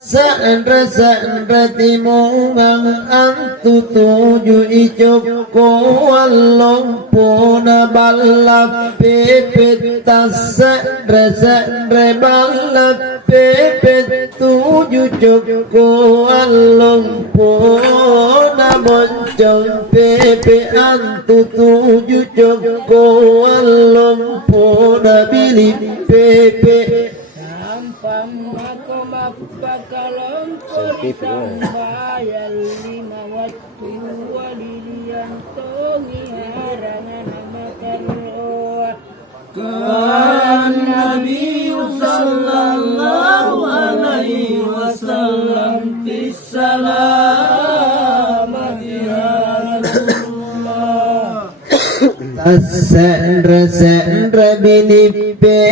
Sandra timungang antu tuju icup kualong puna balap pepet tas sandra balap pepet tuju cup kualong puna boncong pepe antu tuju cup kualong puna bilip pepe Pakalam sambayan lima waktu walilian tongi harangan makan roh kan Nabi sallallahu alaihi wasallam bisalamat ya Rasulullah sandra binipe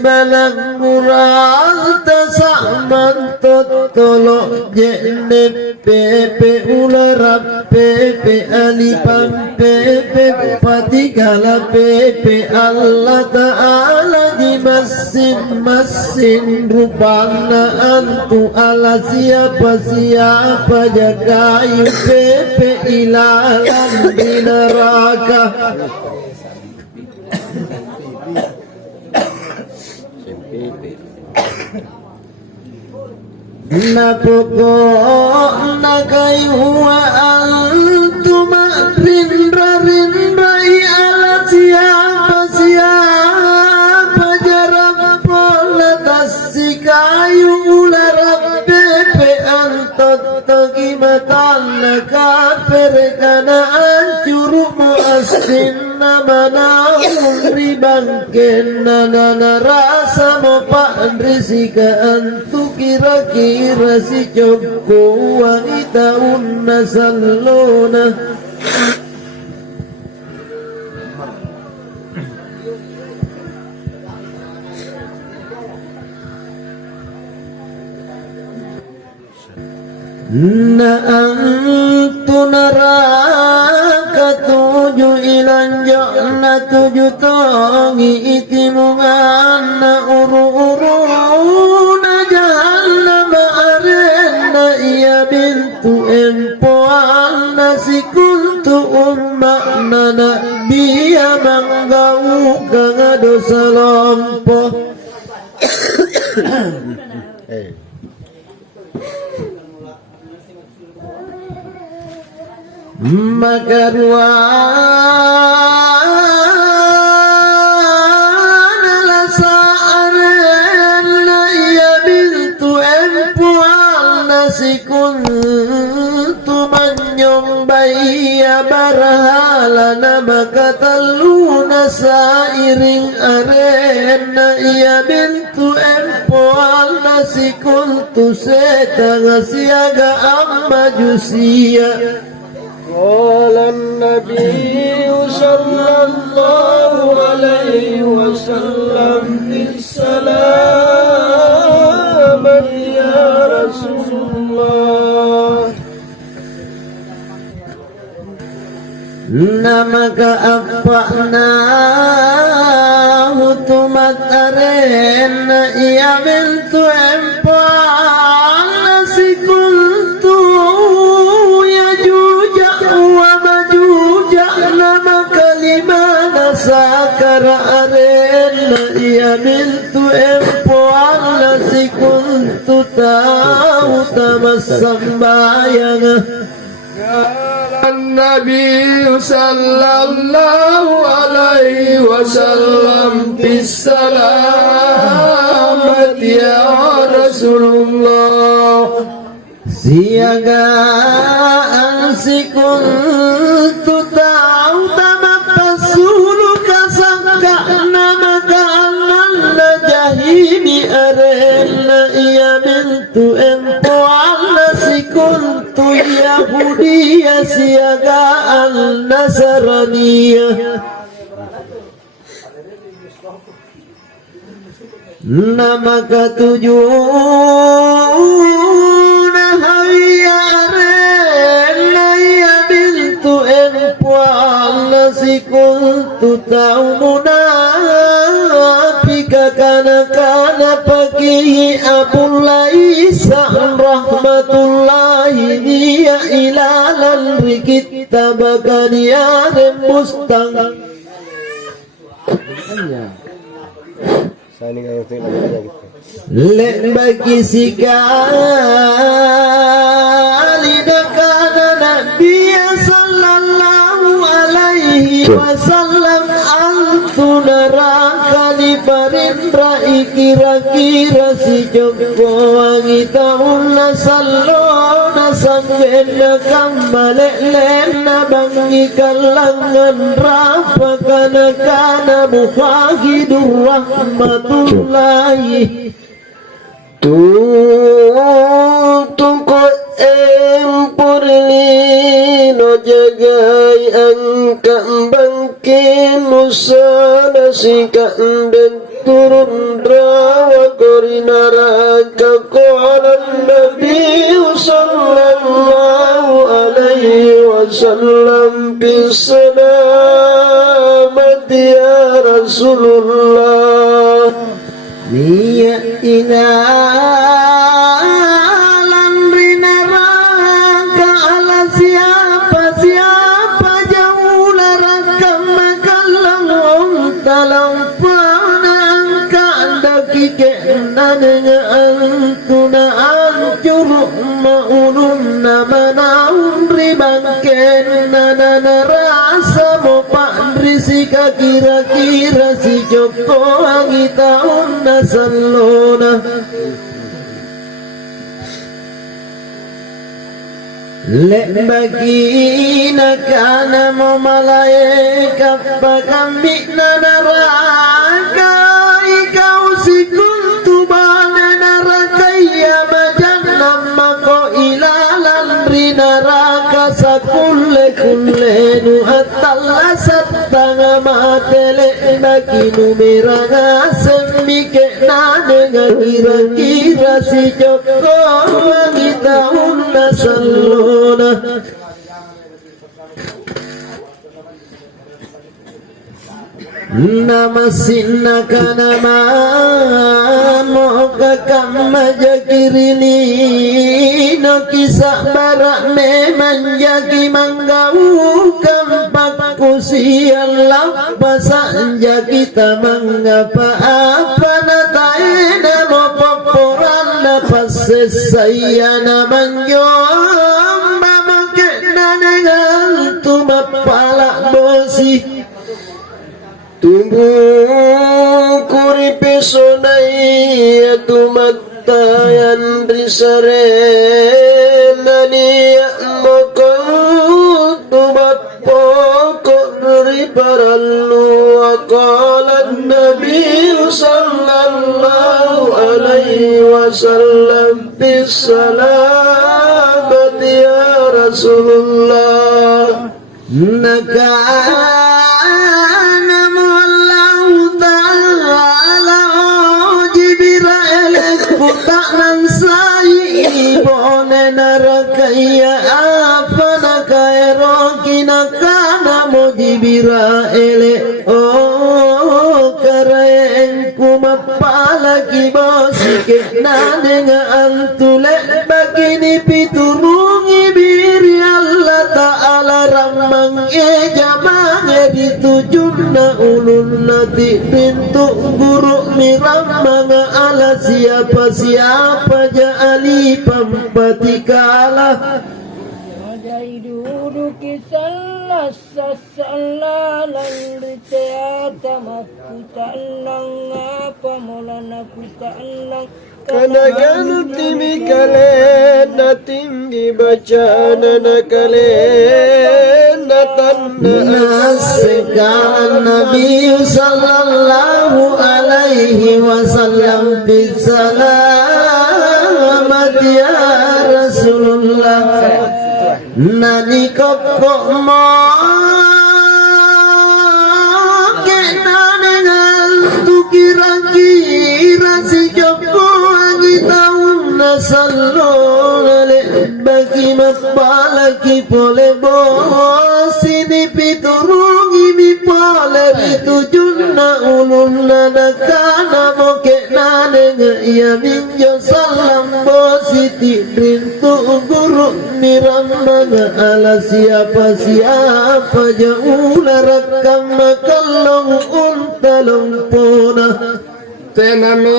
balang murah tasaman tolok jene pepe ular pepe alipam pepe patikala pepe Allah Ta'ala di masin rupana antu ala siapa jagayu pepe ilalam di neraka na pokok na kayu antuma rindra alat siapa jarang pola tasi kayu ular pepe antot togi matana kaper kana ancuru muasin nama namun ribangken nana rasa mopa risika antu kira-kira si Joko wanita unna sallona na antu neraka tuju ilan jokna tuju tongi itimungan na uru-uru na jahannam arena iya bintu empoan nasi kuntu umma nana biya manggau kanga dosa lompo maka ruana la sa'arena ya bintu empual nasi kuntu menyombai ya barhala nama kataluna sairing arena ya bintu empual nasi kuntu setengah siaga amma jusia قال النبي صلى الله عليه وسلم بالسلام يا رسول الله namaka apa'nahu tumat arena ya bintu empal nasi kuntu ya juja wa majuja nama kalimana sakara arena ya bintu empal nasi kuntu tahu tamas sambayang النبي صلى الله عليه وسلم بالسلامة يا رسول الله siagaan si kuntu tahu tamapasulu kasangka nama ka'anan na jahimi arena iya bintu empoal si kuntu Yahudiya siagaan Nasraniyah nama ketujuh hawiyare kuntu ta'umunafika kana pakihi Abdullahi sa'an rahmatullahi niya ilalan rikit tabakan ya rembustang. Lek bagi sikali dakana Nabi sallallahu alaihi wasallam antu neraka di parindra kira-kira si Joko wangi tahun nasallona sambena kambale lena bangi kalangan rafa kana mufahidur rahmatullahi Tuntuko empurlino jagai angka bangkin usana sika dan turun rawa korina raka koran Nabi sallallahu alaihi wasallam bisalamat ya Rasulullah. Niya inalan rinaraka ala siapa jauh laraka makalang talampana angka daki kena dengan antuna ancur maulun nama naun ribangken nana rasa mo pandrisika kira-kira si Joko wangi tahun nasallona lek bagi nakana mo malaika pakambik naraka ikau si kuntu bana naraka ya majannam mako ilalan rinaraka sakulle kullenu atalla sattanga matele bagi numiranga sembike nane kira-kira si Joko wangi tahun nasallona Namasinna kanama moga kama jakirini no kisah barak memang jagi manggau kampak kusian lapasan jagi mengapa apa nataena mo poporan napas saya namanyom mama kena dengan tumapala bosi Tumbuh kuri pesonai tumatayan risare naniya mokau tumat pokok dari parallu akalan Nabi sallallahu alaihi wasallam bisalamat ya Rasulullah Putanan sai bone narakaya apa nakaero kinakana mo jibira ele oh karen kumapala kibosike nanenga antule bagini piturungi biri Allah Ta'ala ramang jamang ditujunna ulun nati pintu guru miramang ala siapa ja'ali pampatikala Wajai duduk salah salah lalu teata maku talang apa mulana ku talang Kana timi kalen natim dibaca nana kalen natanda sekarang Nabi sallallahu alaihi wasallam bisalamat ya Rasulullah nani kokok mo kena dengan tu kira-kira si Joko Salole bagi mapalaki pole bosi di piturungi tujunna ulunna nakana moke nane ya minjo salam bositi rintu guru niramanga ala siapa jaula rakam makalong untalong pona Tename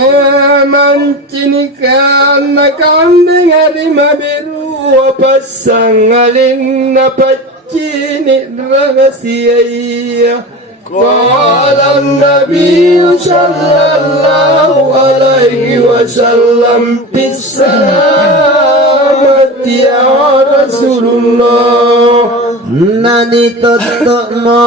mancinikan na kambing harima biru pasang alin na pacini rahasia. Qala Nabi sallallahu alaihi wasallam bisalamat ya Rasulullah. nani toto mo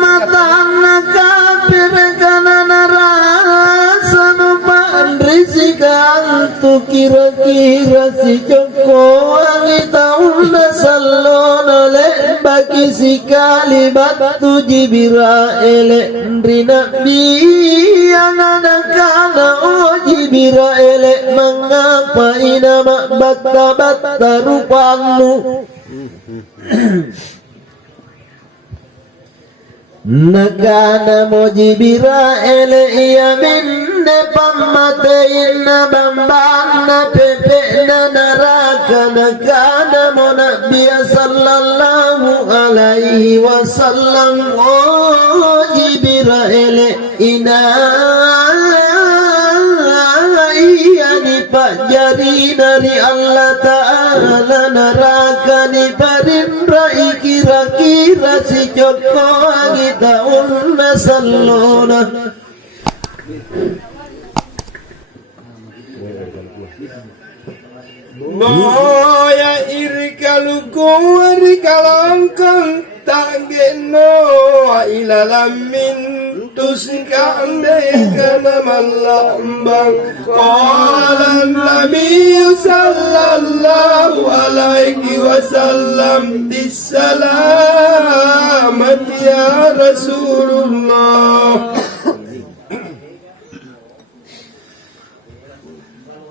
matana kafir kana narasanu pandrisikan tu kira-kira si Joko wangi tauna sallona le bagi si kalibat tu Jibril rina yang ada kana oh Jibril mengapa inama batta rupamu nakana mo Jibril iya minne pamate inna bambana pepe na naraka nakana mo Nabi sallallahu alaihi wasallam oh Jibril ina ni pak jari dari Allah Ta'ala neraka ni parindra kira-kira si Joko kita unna sallona Moya irikaluku irikalangkang tak geno ilalamin tuskan dekana malambang qala Nabi sallallahu alaihi wasallam bisalamat ya Rasulullah.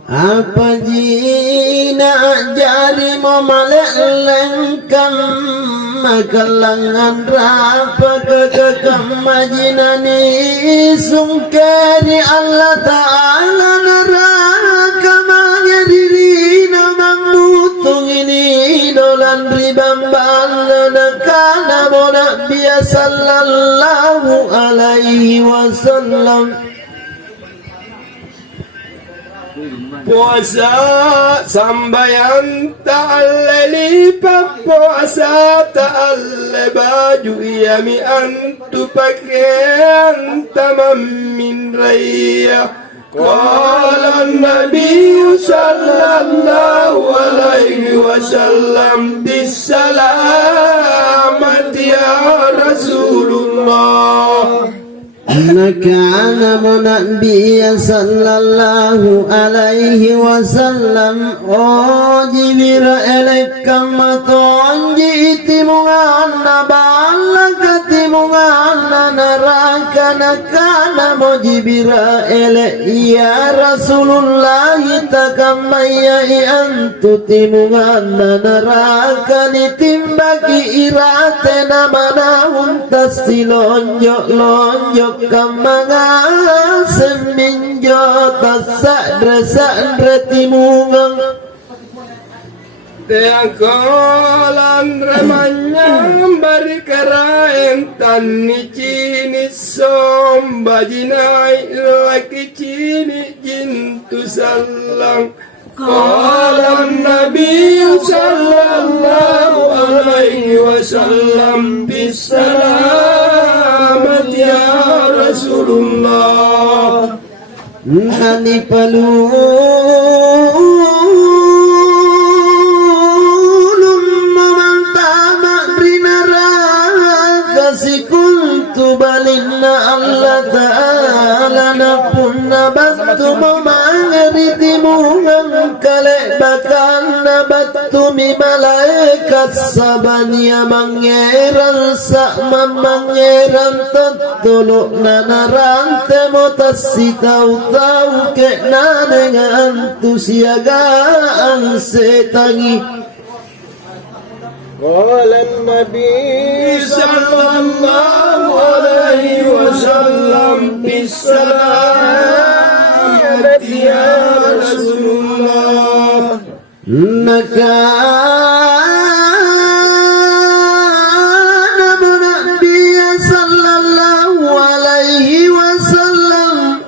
apa jina jari memalelengkan makalangan rapa kekakam majinani sungkari Allah Ta'ala neraka mangediri namang mutung ini nolan ribambana nakana bona biya sallallahu alaihi wasallam puasa sambayan ta'alle lipat puasa ta'alle baju yami antu pakaian tamam min raya qala Nabi sallallahu alaihi wasallam bisalamat ya Rasulullah. Nakana Nabi sallallahu alaihi wasallam oh Jibril kama tonji timungan balaka timungan neraka nakana mo Jibril ya Rasulullah takamaya antu timungan neraka nitimbaki irate namana untas silonjok kamanga seminjo tasadra timungang Teangkolan remanyang bari karaeng tani cini sombajinai laki cini jintu salang Qalan Nabi sallallahu alaihi wasallam bisalamat ya Rasulullah. Nani palulum mamantama brinara kasikuntu balinna Allah Ta'ala napunna bantu mamangeritimung kale bakan nabattu mi malaikat sabania mangeran sama mangeran tutuluk nanarante motasitau tau ke nanengan tu siagaan setangi قال النبي صلى الله عليه وسلم بالسلام يا رسول الله إنك نبي صلى الله عليه وسلم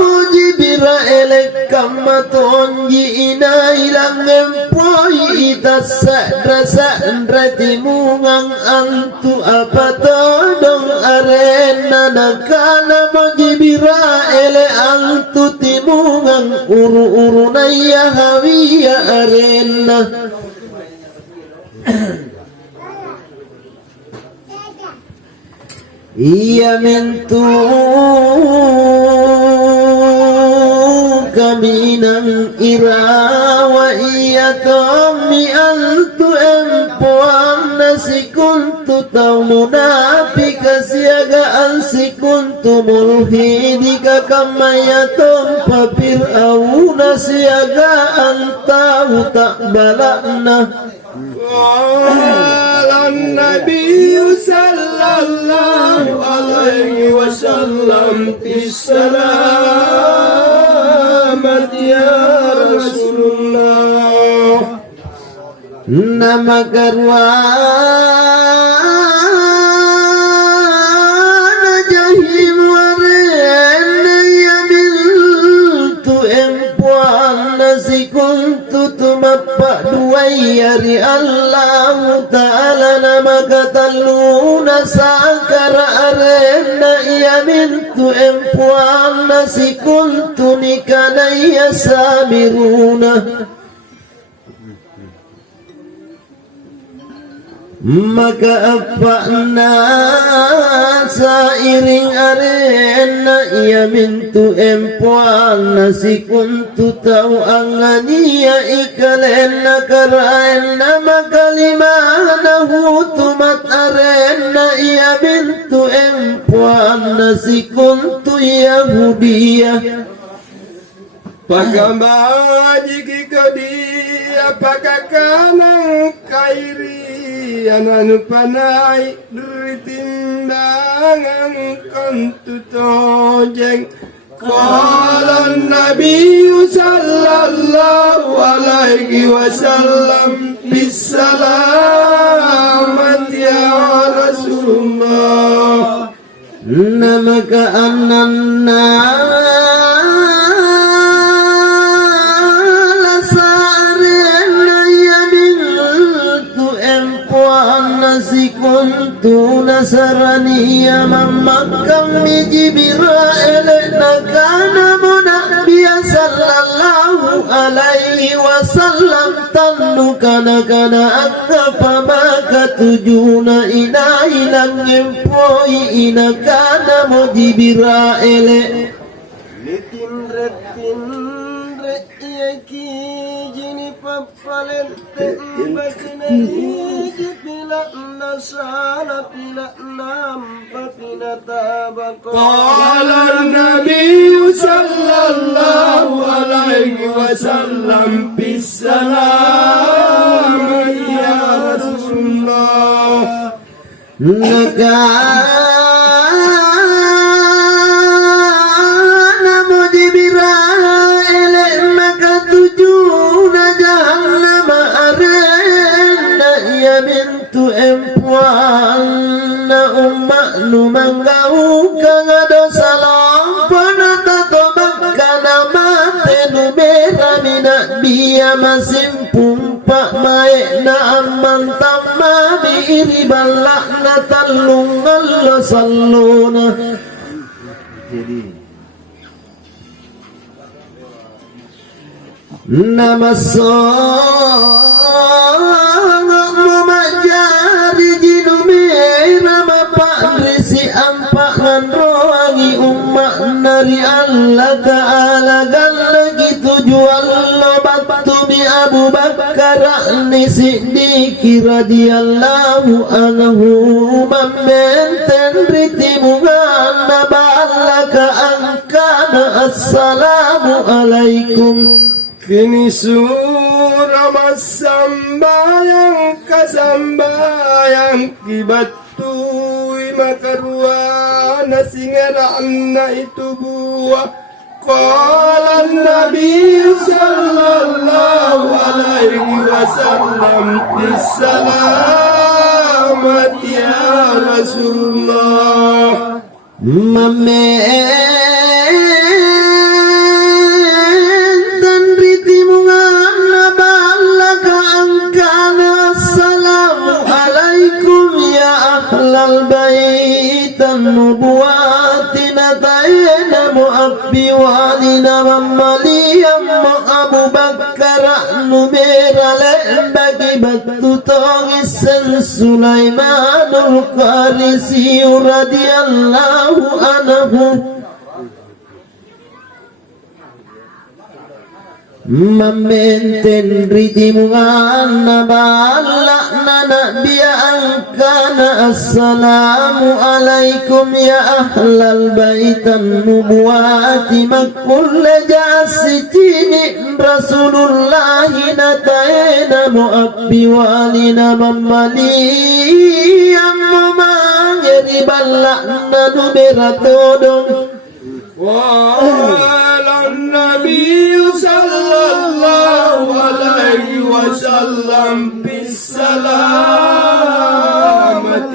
وجبرائيل كما tunjiina ilang empoi itasadra timungang antu apa todong arena nakala mo Jibril antu timungang uru-uru na hawiya arena iya mentu kaminang ira wa iya tomi antu empuan nasi kuntu tau munafika siagaan si kuntu mulhidi kakamayatom papir auna siagaan tahu tak balakna قال النبي صلى الله عليه وسلم بالسلامة يا رسول الله nama karwana jahim warena yamintu empuan nasi kuntu tumapak duai yari Allah Ta'ala nama kataluna sakara arena yamintu empuan nasi kuntu nikana yasamiruna maka apakna sairing arena ia mintu empuan nasi kuntu tau angania ikalena karaena maka limana hutumat arena ia mintu empuan nasi kuntu Yahudiyah Pakamah jiki kodi apakah kanang kairi anu panai dari timbangan kontu tojeng qala Nabi sallallahu alaihi wasallam bisalamat ya Rasulullah namaka annanna nasi kuntu nasaraniya mamakam mi Jibril nakana munabbiya sallallahu alaihi wasallam tannu kana apa maka tujuna ina ilang empoi ina kana mo Jibril litinre yaki jini papalente bakini jipila nasala pila nampa pinatabako qala Nabi sallallahu alaihi wasallam bisalam ya Rasulullah mintu empuan na umaknu manggau kang dosa lompona tato makana mate numera minak biya masimpung pak mae na amman tamma biiri balak na talung allo salluna nama jari jinume nama pakrisi ampak nganroangi umak nari Allah Ta'ala lagi tujuan lobat tumi Abu Bakar ni Siddiq radhiyallahu anhu mamenten ritimungan nabalaka angkana assalamu alaikum kini ramas sambayang kasambayang kibatuy makarua na singaraan na itu buah. Qala Nabi sallallahu alaihi wasallam bisalamat ya Rasulullah. Mamenten ritimu ngana balaka angkana assalamu alaikum ya ahlal baitan nubuwatina tayna mu'abbi walina mammaliyam Abu Bakar numera lembagi batu tongisan Sulaimanul Qarisi radhiyallahu anhu. Mamenten ritimu ngana balakna nabiya angkana assalamu alaikum ya ahlal baitan nubuwati makul jasitini rasulullahi natayna mu'abbi walina mammaliyam mamangeri balakna numera todong. Qala Nabi sallallahu alaihi wasallam bisalamat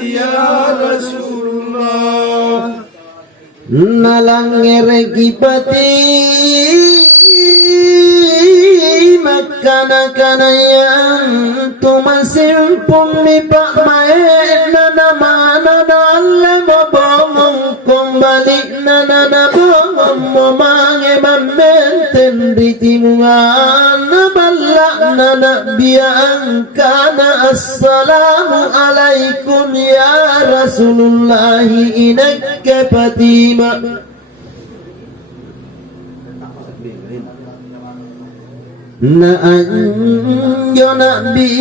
ya Rasulullah. Nalangere kipati makana kana yang tumasimpung ni pak maena namana dalle mabomong kembali nana bomong momange mamenten ritimungan balak nana biangkana assalamu alaikum ya Rasulullah inakka fatima. Na'anyo nabi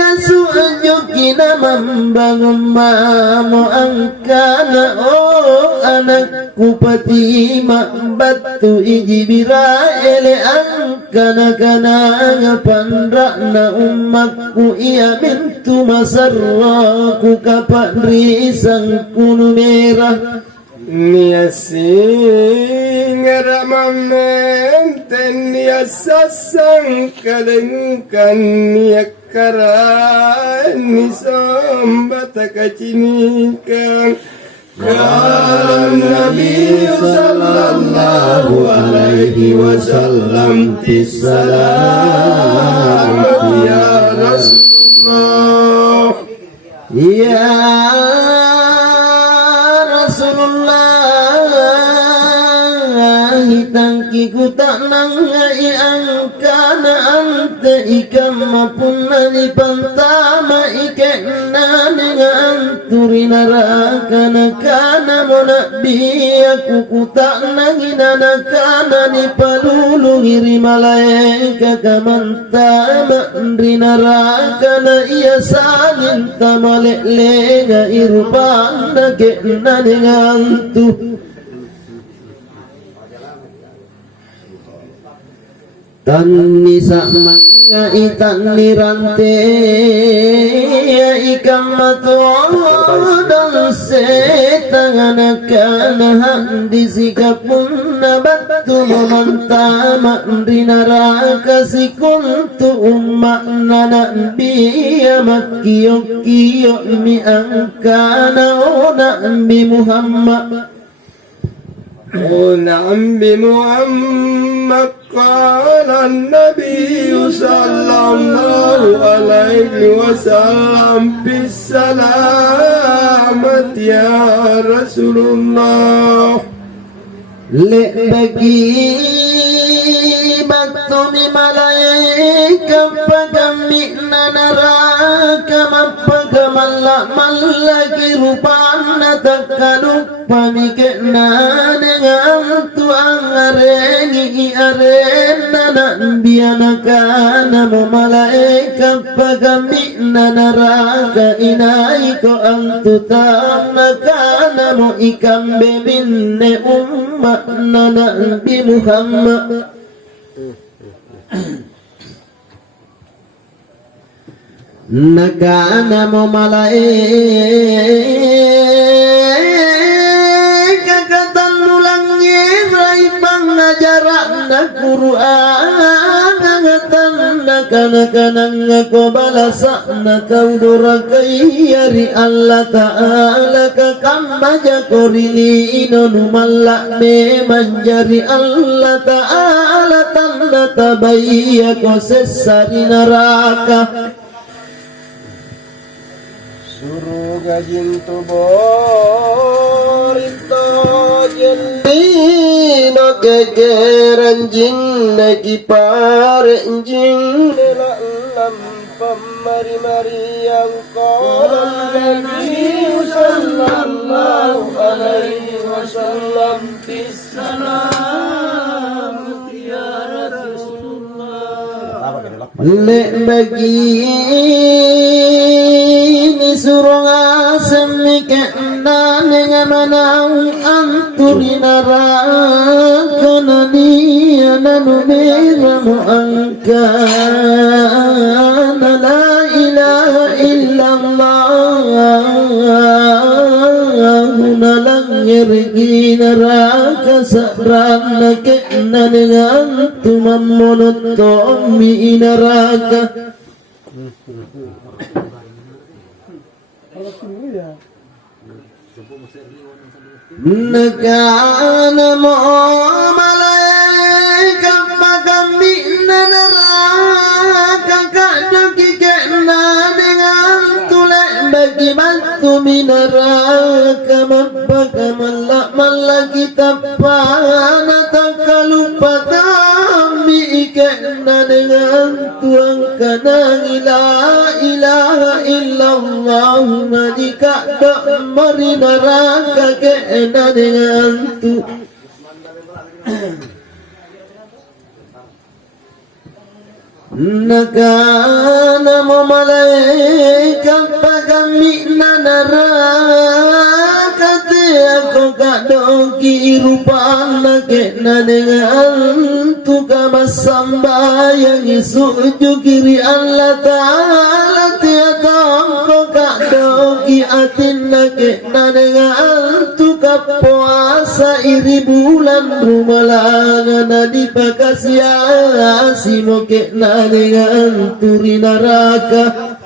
asujukina membangun mamu angkana oh anakku Fatimah batu ijibira ele angkana kana ngapandrakna ummakku iya bintu masarraku kapandri sang kunu merah. Niasing ramamenten niasasang kalengkan niakaran nisambata kacinikan. Kala Nabi sallallahu alaihi wasallam tisalamat ya Rasulullah. Ya tangkiku tak nangai angkana ante ikam mapuna ni pantama ikena anturi narakana kana monabi aku tak nangina nakana ni palulu ngiri malaika kamantama ndri narakana iya salin tamaleklega irupana kena ngantu. Tanni sakmanga itan nirante ya ikam matuadan setangana handi sikapun nabattu mantama rinaraka sikuntu ummakna nabiya makkiyo kiyo mi angkana o nabi Muhammad. نعم بمحمد قال النبي صلى الله عليه وسلم بالسلامة يا رسول الله. Lek bagi batu mi malaika pagami nanaraka mapagamalla mallaki rupana takkalu pamikena nengantu angareni arena nambiana kana malaika pagami nanaraka inaiko antu tamakana mo ikambe minne umma Nabi Muhammad. Nakana mo malaika katanulang ngiray pangajaran na Quran nakana ko balasa na kaudura kayari Allah Ta'ala kakamaja korilino numalla me manjari Allah Ta'ala tanda tabaya ko sesari neraka Surga jintu borito jendino kekeran jinne kipare jinne la'lam pamari-mari yang kolam Nabi sallallahu alaihi wasallam bisalam ya Rasulullah lek begini surung semikna dengan manau anturi neraka nania nanumiramu angkana la ilaha illallah nalang yergi neraka sabrana kena dengan tumam monotomi neraka Nakana mo malaika pagami na neraka kadugi kena dengan tulek bagi bantu minaraka mapagkamala malagi tapana takalupa kami kena dengan tuang kanang la ilaha illallah malika damari neraka kena dengan tu nakana mo malaika pagami na neraka ako kadogi rupana kena dengan tu kamasambaya isuju kiri Allah Ta'ala tiada ko kadogi atinna kena dengan tu kapuasa iri bulan rumalangana di pakasiasi mo kena dengan turi neraka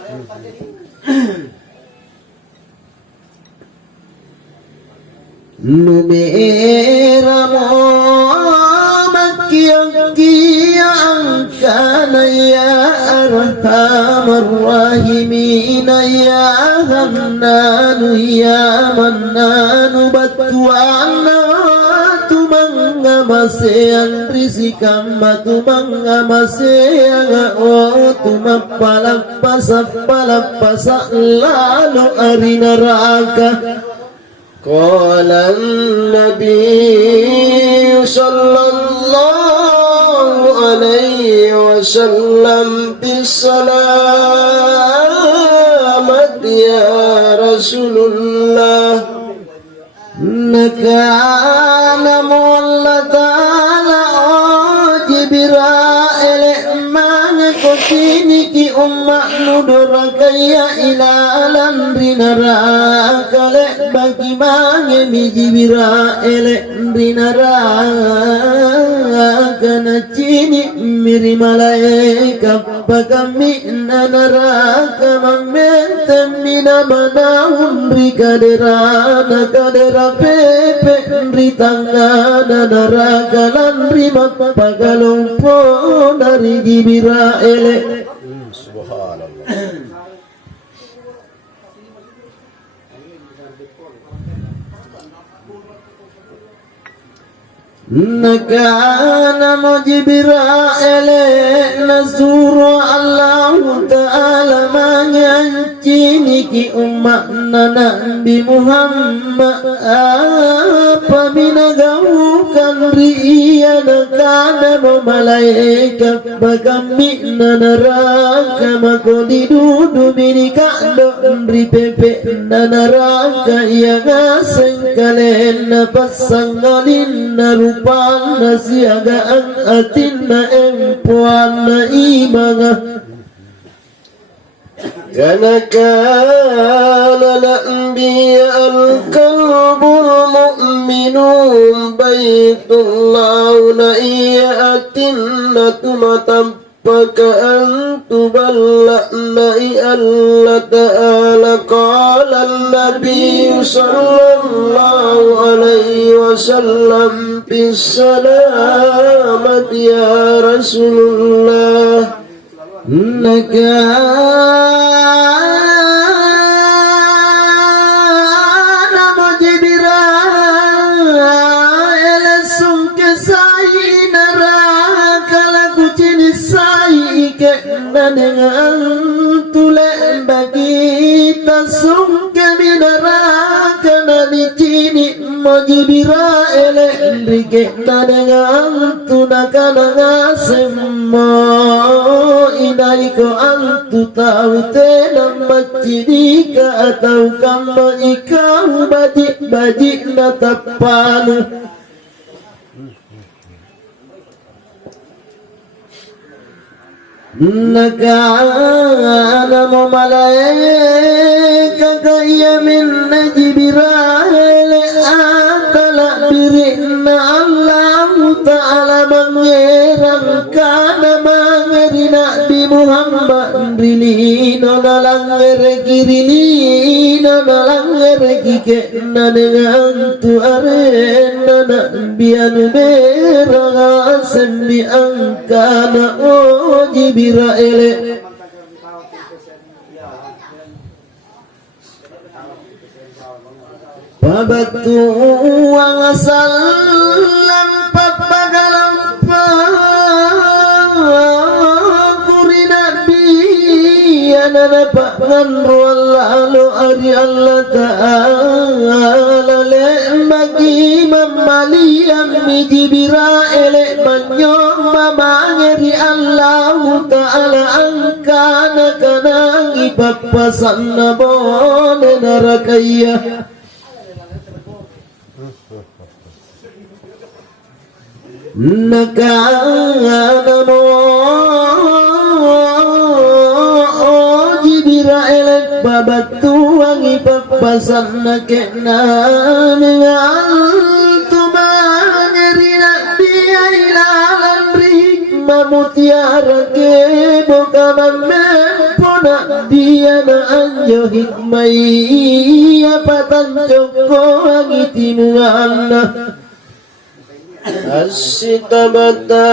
numera mo makiyang kana ya arhamar rahimin ya hannanu ya mannanu batuana tumanggamase ang risikama tumanggamase ang tumapalagpasa lalo ari neraka Qala an-nabiy sallallahu alaihi wasallam bisalamat ya Rasulullah nakana mo Allah Ta'ala Jibril man ko tiniki umma nudura kaya ilalan rinaraka le bagi mange mi Jibril rinaraka na chini miri malaika pagami nanaraka mamenta mina manahun rikaderana kadera pepe ritangana neraka lan rima pagalumpo dari Jibril Subhanallah nakana mo Jibril nasuru Allah Ta'ala manyancini ki umat Nabi Muhammad apa binagaukan riya nakana mo malaika bagami neraka mako didudu binika dondri pepe neraka yang aseng kalen pasangalin rupan siagaan atin na empuan na imanga كان الأنبياء الكلب المؤمن بيت الله نئية نتمة فكأن تبلأن الله تعالى قال النبي صلى الله عليه وسلم بالسلامة يا رسول الله إنك أنا مجبرائيل سمك ساي نراك لكتن ساي كأننا تلئ بكيت سمك من راك نلتيني مجبرائيل لكأننا تنكنا سمو inaiko antu tahu tenang masjidika atau kama ikau bajik natapanu nakana malaika kaya min Jibril atala birina Allah ta'ala mengerangkan Nabi Muhammad rilino nalangger kirilino nalangger kike dengan tu arena nabi anu merah sendi angkana o Jibril babatu wang salam papagalam nanapakan lalu ari Allah Ta'ala bagi mamaliam Jibril menyoma mangeri Allah Ta'ala angkana kanangi papasan nabone narakaya nakana mo babatu wangi papasan nakena dengan tumangeri dia ilalan rikma mutiara ke bokaman mempona dia na anjo hikmai apa tanjoko wangi timuana Asitabata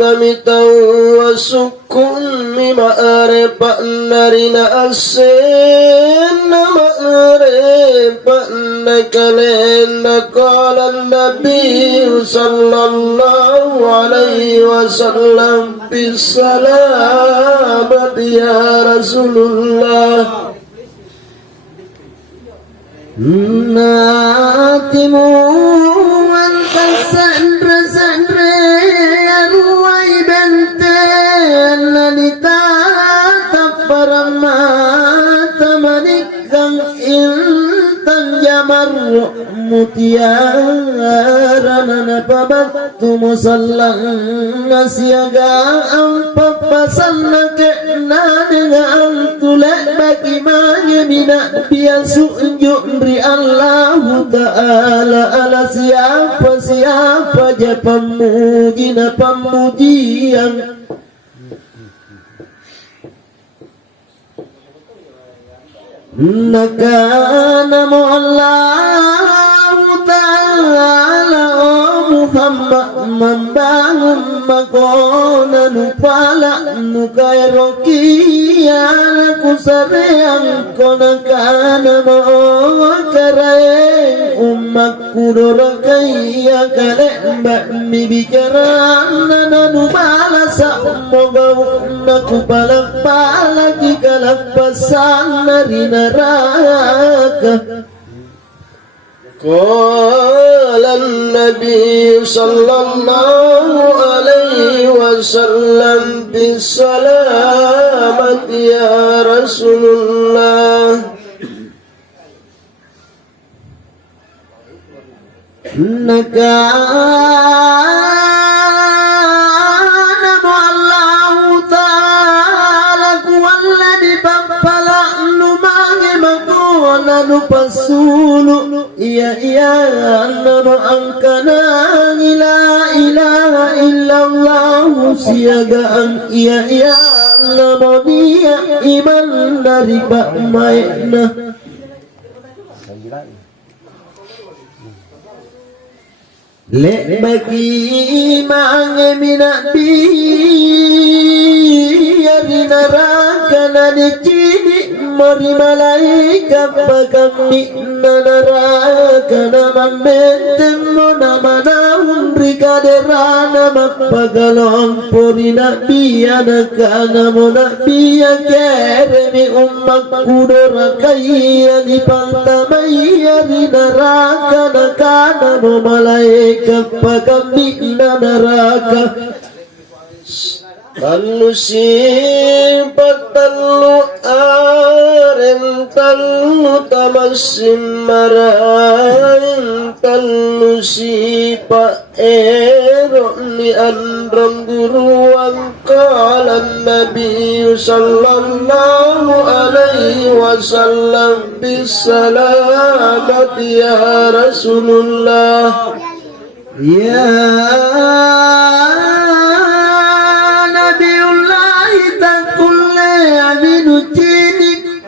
damitau wasukun mima arepa narina asen nama arepa nakalenda qala Nabi sallallahu alaihi wasallam bisalamat ya Rasulullah natimu angkat sandre aruai benten nanita taparamata manikang intan jamar mutiara nanapabatu musallang nasiaga ampapasan nakena dengan tulak bagi mina biasu unjuri Allah Ta'ala ala siapa aja pemuji na pemujian nakana mu Allah Ta'ala Muhammad membangun makona nupala nukai rokian kusareang kona kana mo karaeng umak kudora kaya kale mbak mi bicara nanu balasa moga naku balak balaki kalak pasan narina raka Qala an-nabi sallallahu alaihi wasallam bisalamat ya Rasulullah nakana Allah Ta'ala kuwalladhi papala lumangi makona nupasulu iya namo angkana ila ilaha illallah siagaan iya namo dia iman dari Pak Maena lek bagi mange minabi di neraka nadi cini mori malaikat kami neraka nama mentem nama naun rikaderana mapagalong puri nabi anakana mo nabi keremi umat kudora kaya di pantamaya di neraka nakana mo malaikat kami neraka Tanusi patalu aren talu tamasim marain tanusi pa ero ni andram guruan kala Nabi sallallahu alaihi wasallam bisalamat ya Rasulullah ya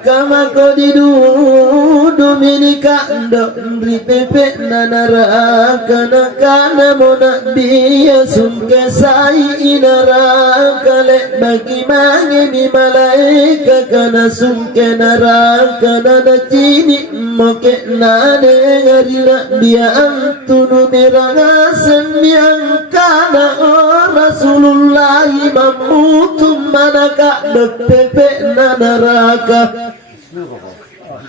kama kodidu minika ndo ripepe nanara kana mona biya sumke sai inara kale bagi mangi mi malaika kana sumke nara kana na chini moke nane ngarina biya antunu miranga semyang kana Rasulullah mamutum manaka bepepe nanaraka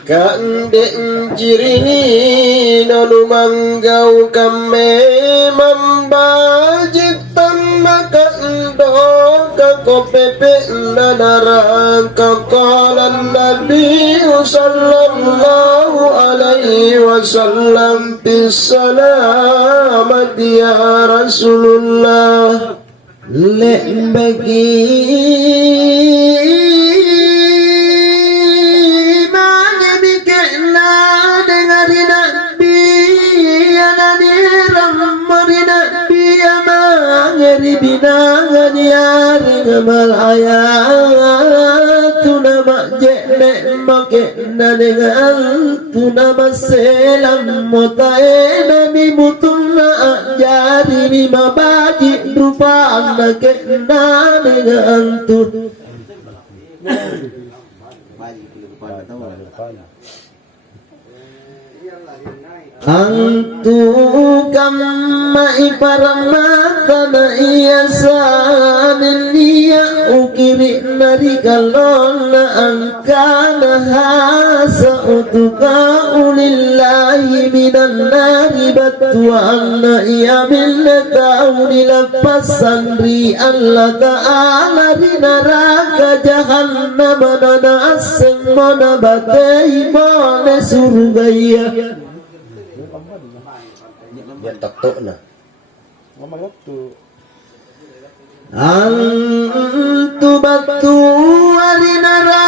Kandeng jirini nanu manggau kame mambajitan maka endo kako pepe nanaraka qala Nabi sallallahu alaihi wasallam bisalamat ya Rasulullah lek bagi binangan yaring amal ayatuna makjene makena dengan tuna maselam motae nabi mutuna ajari lima bagi rupa makena dengan tu Antu kama iparamata iya saniliya ukiri narikalona angkana hasa utuka ulillahi minan nari batuana iya millaka unilapasan ri Allah ta'ala rinaraka jahannam nana aseng mana batai mana surgaya ya takto na antu batu arinara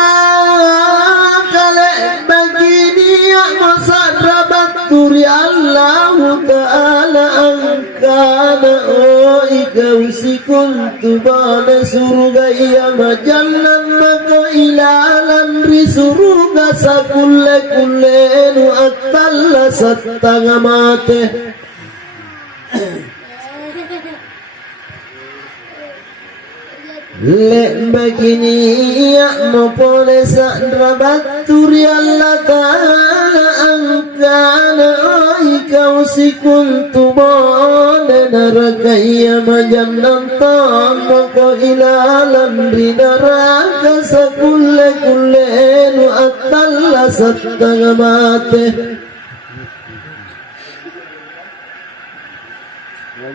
kale bagini masara baturi Allah ta'ala angkana o ikausikun tubana surga iya majallan maka ilalan ri surga sakulle kullenu attalla sattanga mate lek begini ya mopole sadrabaturi Allah ta'ala angkana ikau sikuntu bone naraka iya majannam tamako ilalan rinaraka sakulle kullenu attalla sattanga mate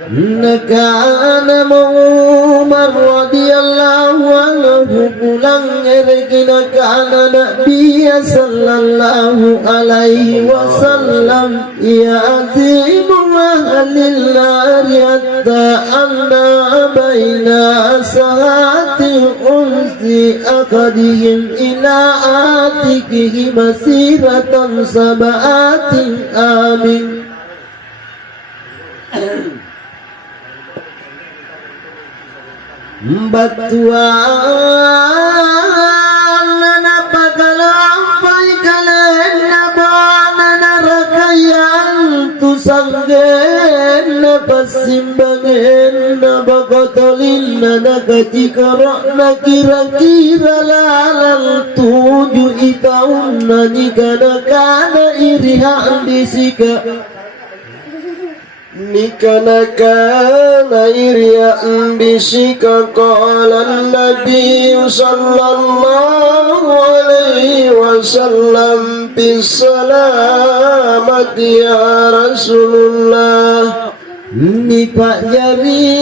Nakana Umar radhiyallahu anhu pulang ergina kana Nabi sallallahu alaihi wasallam ya azimu أهل النار حتى أن بين ساعات أنس أحدهم إلى عاتقه مسيرة 7 عام. Batuan napakalampai kalen na bana narakayan tusanggen na pasimbangin na bagotolin na nakachikara na kira-kira lalang 7 tahun na nikana irihan disika nikana kana iriyan bisika qala nabi sallallahu alaihi wasallam bisalamat ya Rasulullah ni Pak Jari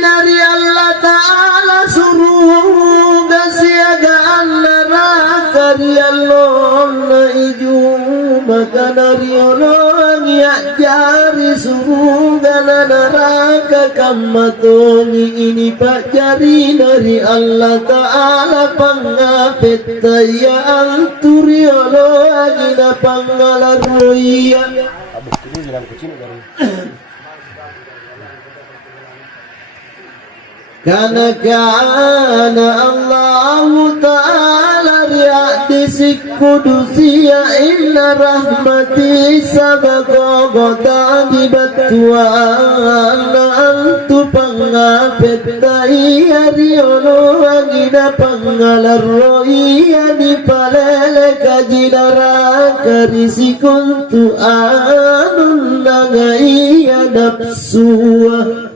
dari Allah Ta'ala suruh gasiagaan neraka rialon na iju maka dari orang ya jari suruh gana neraka kamatoni ini Pak Jari dari Allah Ta'ala pangapet ya anturi lagi na pangalaroya. Kana Allah Ta'ala ri'adisi kudusiya inna rahmati sabaqa ghadani batuana antu pangapet iya riono agina pangalarroiya di palele kajidara karisikuntu anun nangaiya nafsuwa